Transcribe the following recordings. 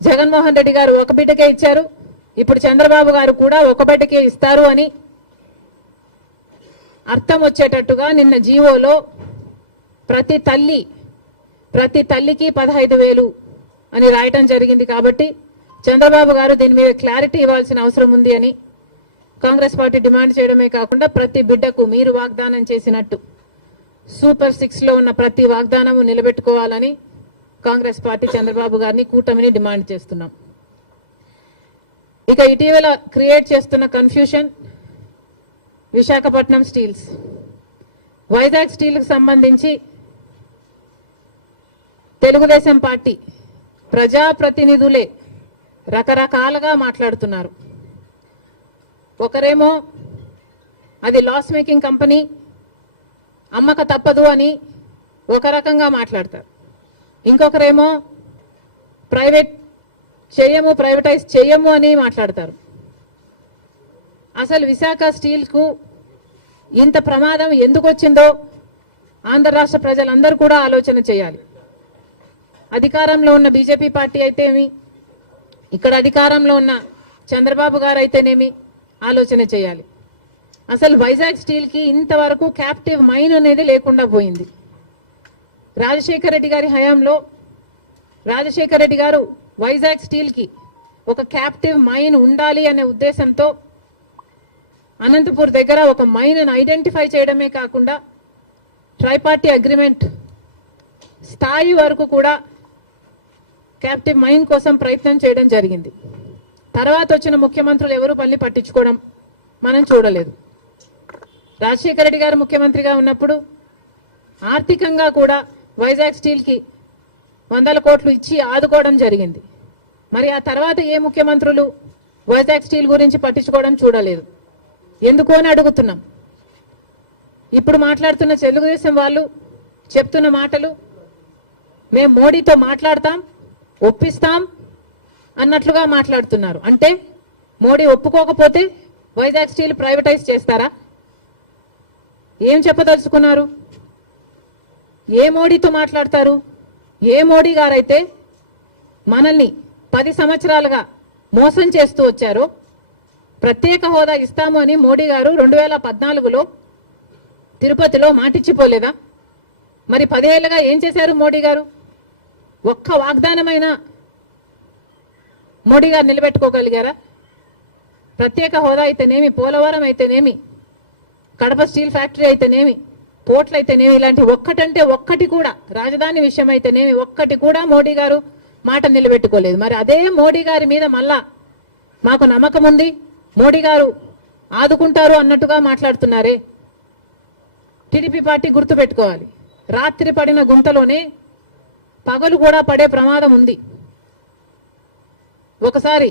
జగన్మోహన్ రెడ్డి గారు ఒక బిడ్డకే ఇచ్చారు. ఇప్పుడు చంద్రబాబు గారు కూడా ఒక బిడ్డకే ఇస్తారు అని అర్థం వచ్చేటట్టుగా నిన్న జీవోలో ప్రతి తల్లి ప్రతి తల్లికి పదహైదు వేలు అని రాయటం జరిగింది కాబట్టి చంద్రబాబు గారు దీని మీద క్లారిటీ ఇవ్వాల్సిన అవసరం ఉంది అని కాంగ్రెస్ పార్టీ డిమాండ్ చేయడమే కాకుండా ప్రతి బిడ్డకు మీరు వాగ్దానం చేసినట్టు. సూపర్ సిక్స్లో ఉన్న ప్రతి వాగ్దానము నిలబెట్టుకోవాలని కాంగ్రెస్ పార్టీ చంద్రబాబు గారిని కూటమిని డిమాండ్ చేస్తున్నాం. ఇక ఇటీవల క్రియేట్ చేస్తున్న కన్ఫ్యూషన్ విశాఖపట్నం స్టీల్స్. వైజాగ్ స్టీల్కి సంబంధించి తెలుగుదేశం పార్టీ ప్రజాప్రతినిధులే రకరకాలుగా మాట్లాడుతున్నారు. ఒకరేమో అది లాస్ మేకింగ్ కంపెనీ అమ్మక తప్పదు అని ఒక రకంగా మాట్లాడతారు. ఇంకొకరేమో ప్రైవేట్ చేయము ప్రైవేటైజ్ చేయము అని మాట్లాడతారు. అసలు విశాఖ స్టీల్కు ఇంత ప్రమాదం ఎందుకు వచ్చిందో ఆంధ్ర రాష్ట్ర ప్రజలందరూ కూడా ఆలోచన చేయాలి. అధికారంలో ఉన్న బీజేపీ పార్టీ అయితేమి ఇక్కడ అధికారంలో ఉన్న చంద్రబాబు గారు అయితేనేమి ఆలోచన చేయాలి. అసలు వైజాగ్ స్టీల్కి ఇంతవరకు క్యాప్టివ్ మైన్ అనేది లేకుండా పోయింది. రాజశేఖర రెడ్డి గారి హయాంలో రాజశేఖర రెడ్డి గారు వైజాగ్ స్టీల్కి ఒక క్యాప్టివ్ మైన్ ఉండాలి అనే ఉద్దేశంతో అనంతపూర్ దగ్గర ఒక మైన్ ఐడెంటిఫై చేయడమే కాకుండా ట్రైపార్టీ అగ్రిమెంట్ స్థాయి వరకు కూడా క్యాప్టివ్ మైన్ కోసం ప్రయత్నం చేయడం జరిగింది. తర్వాత వచ్చిన ముఖ్యమంత్రులు ఎవరు పల్లి పట్టించుకోవడం మనం చూడలేదు. రాజశేఖర రెడ్డి గారు ముఖ్యమంత్రిగా ఉన్నప్పుడు ఆర్థికంగా కూడా వైజాగ్ స్టీల్కి వందల కోట్లు ఇచ్చి ఆదుకోవడం జరిగింది. మరి ఆ తర్వాత ఏ ముఖ్యమంత్రులు వైజాగ్ స్టీల్ గురించి పట్టించుకోవడం చూడలేదు. ఎందుకు అని అడుగుతున్నాం. ఇప్పుడు మాట్లాడుతున్న తెలుగుదేశం వాళ్ళు చెప్తున్న మాటలు మేము మోడీతో మాట్లాడతాం ఒప్పిస్తాం అన్నట్లుగా మాట్లాడుతున్నారు. అంటే మోడీ ఒప్పుకోకపోతే వైజాగ్ స్టీల్ ప్రైవేటైజ్ చేస్తారా? ఏం చెప్పదలుచుకున్నారు? ఏ మోడీతో మాట్లాడతారు? ఏ మోడీ గారైతే మనల్ని పది సంవత్సరాలుగా మోసం చేస్తూ వచ్చారో ప్రత్యేక హోదా ఇస్తాము అని మోడీ గారు రెండు వేల పద్నాలుగులో తిరుపతిలో మాటిచ్చిపోలేదా? మరి పదేళ్ళగా ఏం చేశారు మోడీ గారు? ఒక్క వాగ్దానమైన మోడీ గారు నిలబెట్టుకోగలిగారా? ప్రత్యేక హోదా అయితేనేమి పోలవరం అయితేనేమి కడప స్టీల్ ఫ్యాక్టరీ అయితేనేమి పోర్ట్లు ఇలాంటి ఒక్కటంటే ఒక్కటి కూడా రాజధాని విషయం అయితేనేమి ఒక్కటి కూడా మోడీ గారు మాట నిలబెట్టుకోలేదు. మరి అదే మోడీ గారి మీద మళ్ళా మాకు నమ్మకం ఉంది? మోడీ గారు ఆదుకుంటారు అన్నట్టుగా మాట్లాడుతున్నారే? టీడీపీ పార్టీ గుర్తు పెట్టుకోవాలి రాత్రి పడిన గుంటలోనే పగలు కూడా పడే ప్రమాదం ఉంది. ఒకసారి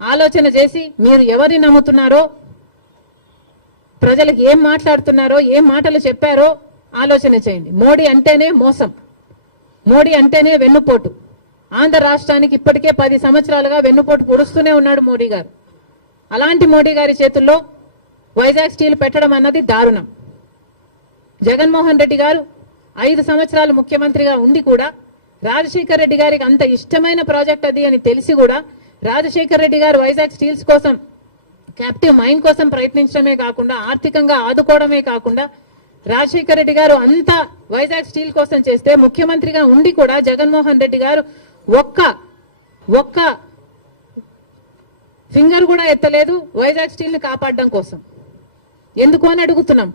ఆలోచన చేసి మీరు ఎవరిని నమ్ముతున్నారో ప్రజలకు ఏం మాట్లాడుతున్నారో ఏం మాటలు చెప్పారో ఆలోచన చేయండి. మోడీ అంటేనే మోసం. మోడీ అంటేనే వెన్నుపోటు. ఆంధ్ర రాష్ట్రానికి ఇప్పటికే పది సంవత్సరాలుగా వెన్నుపోటు పొడుస్తూనే ఉన్నాడు మోడీ గారు. అలాంటి మోడీ గారి చేతుల్లో వైజాగ్ స్టీల్ పెట్టడం అన్నది దారుణం. జగన్మోహన్ రెడ్డి గారు ఐదు సంవత్సరాలు ముఖ్యమంత్రిగా ఉండి కూడా రాజశేఖర రెడ్డి గారికి అంత ఇష్టమైన ప్రాజెక్ట్ అది అని తెలిసి కూడా రాజశేఖర రెడ్డి గారు వైజాగ్ స్టీల్స్ కోసం క్యాప్టివ్ మైండ్ కోసం ప్రయత్నించడమే కాకుండా ఆర్థికంగా ఆదుకోవడమే కాకుండా రాజశేఖర రెడ్డి గారు అంతా వైజాగ్ స్టీల్ కోసం చేస్తే ముఖ్యమంత్రిగా ఉండి కూడా జగన్మోహన్ రెడ్డి గారు ఒక్క ఒక్క ఫింగర్ కూడా ఎత్తలేదు వైజాగ్ స్టీల్ని కాపాడడం కోసం. ఎందుకు అని అడుగుతున్నాం.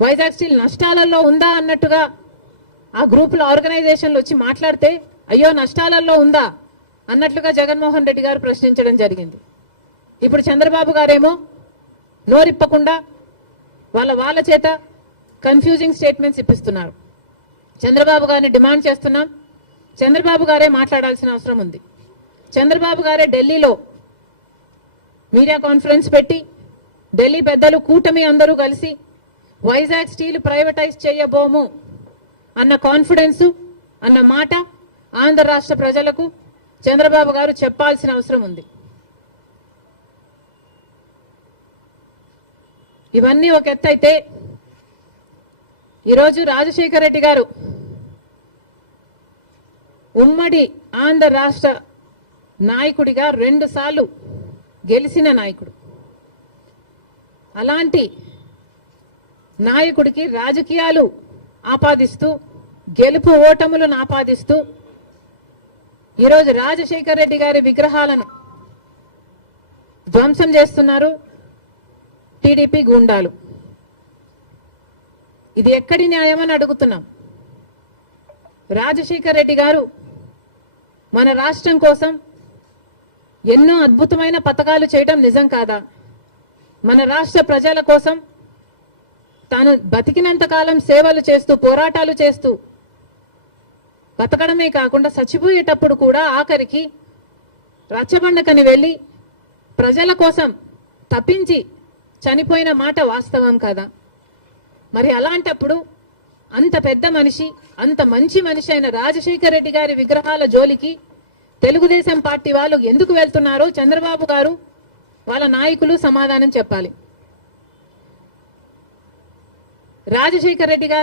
వైజాగ్ స్టీల్ నష్టాలలో ఉందా అన్నట్టుగా ఆ గ్రూపుల ఆర్గనైజేషన్లు వచ్చి మాట్లాడితే అయ్యో నష్టాలలో ఉందా అన్నట్లుగా జగన్మోహన్ రెడ్డి గారు ప్రశ్నించడం జరిగింది. ఇప్పుడు చంద్రబాబు గారేమో నోరిప్పకుండా వాళ్ళ వాళ్ళ చేత కన్ఫ్యూజింగ్ స్టేట్మెంట్స్ ఇప్పిస్తున్నారు. చంద్రబాబు గారిని డిమాండ్ చేస్తున్నాం. చంద్రబాబు గారే మాట్లాడాల్సిన అవసరం ఉంది. చంద్రబాబు గారే ఢిల్లీలో మీడియా కాన్ఫరెన్స్ పెట్టి ఢిల్లీ పెద్దలు కూటమి అందరూ కలిసి వైజాగ్ స్టీల్ ప్రైవేటైజ్ చేయబోము అన్న కాన్ఫిడెన్స్ అన్న మాట ఆంధ్ర రాష్ట్ర ప్రజలకు చంద్రబాబు గారు చెప్పాల్సిన అవసరం ఉంది. ఇవన్నీ ఒక ఎత్తైతే ఈరోజు రాజశేఖర రెడ్డి గారు ఉమ్మడి ఆంధ్ర రాష్ట్ర నాయకుడిగా రెండు సార్లు గెలిచిన నాయకుడు. అలాంటి నాయకుడికి రాజకీయాలు ఆపాదిస్తూ గెలుపు ఓటములను ఆపాదిస్తూ ఈరోజు రాజశేఖర్ రెడ్డి గారి విగ్రహాలను ధ్వంసం చేస్తున్నారు. టీడీపీ గూండాలు. ఇది ఎక్కడి న్యాయమని అడుగుతున్నాం. రాజశేఖర్ రెడ్డి గారు మన రాష్ట్రం కోసం ఎన్నో అద్భుతమైన పథకాలు చేయడం నిజం కాదా? మన రాష్ట్ర ప్రజల కోసం తాను బతికినంత కాలం సేవలు చేస్తూ పోరాటాలు చేస్తూ బతకడమే కాకుండా చచ్చిపోయేటప్పుడు కూడా ఆఖరికి రచ్చబండకని వెళ్ళి ప్రజల కోసం తప్పించి చనిపోయిన మాట వాస్తవం కదా? మరి అలాంటప్పుడు అంత పెద్ద మనిషి అంత మంచి మనిషి అయిన రాజశేఖర రెడ్డి గారి విగ్రహాల జోలికి తెలుగుదేశం పార్టీ వాళ్ళు ఎందుకు వెళ్తున్నారో చంద్రబాబు గారు వాళ్ళ నాయకులు సమాధానం చెప్పాలి. రాజశేఖర రెడ్డి గారు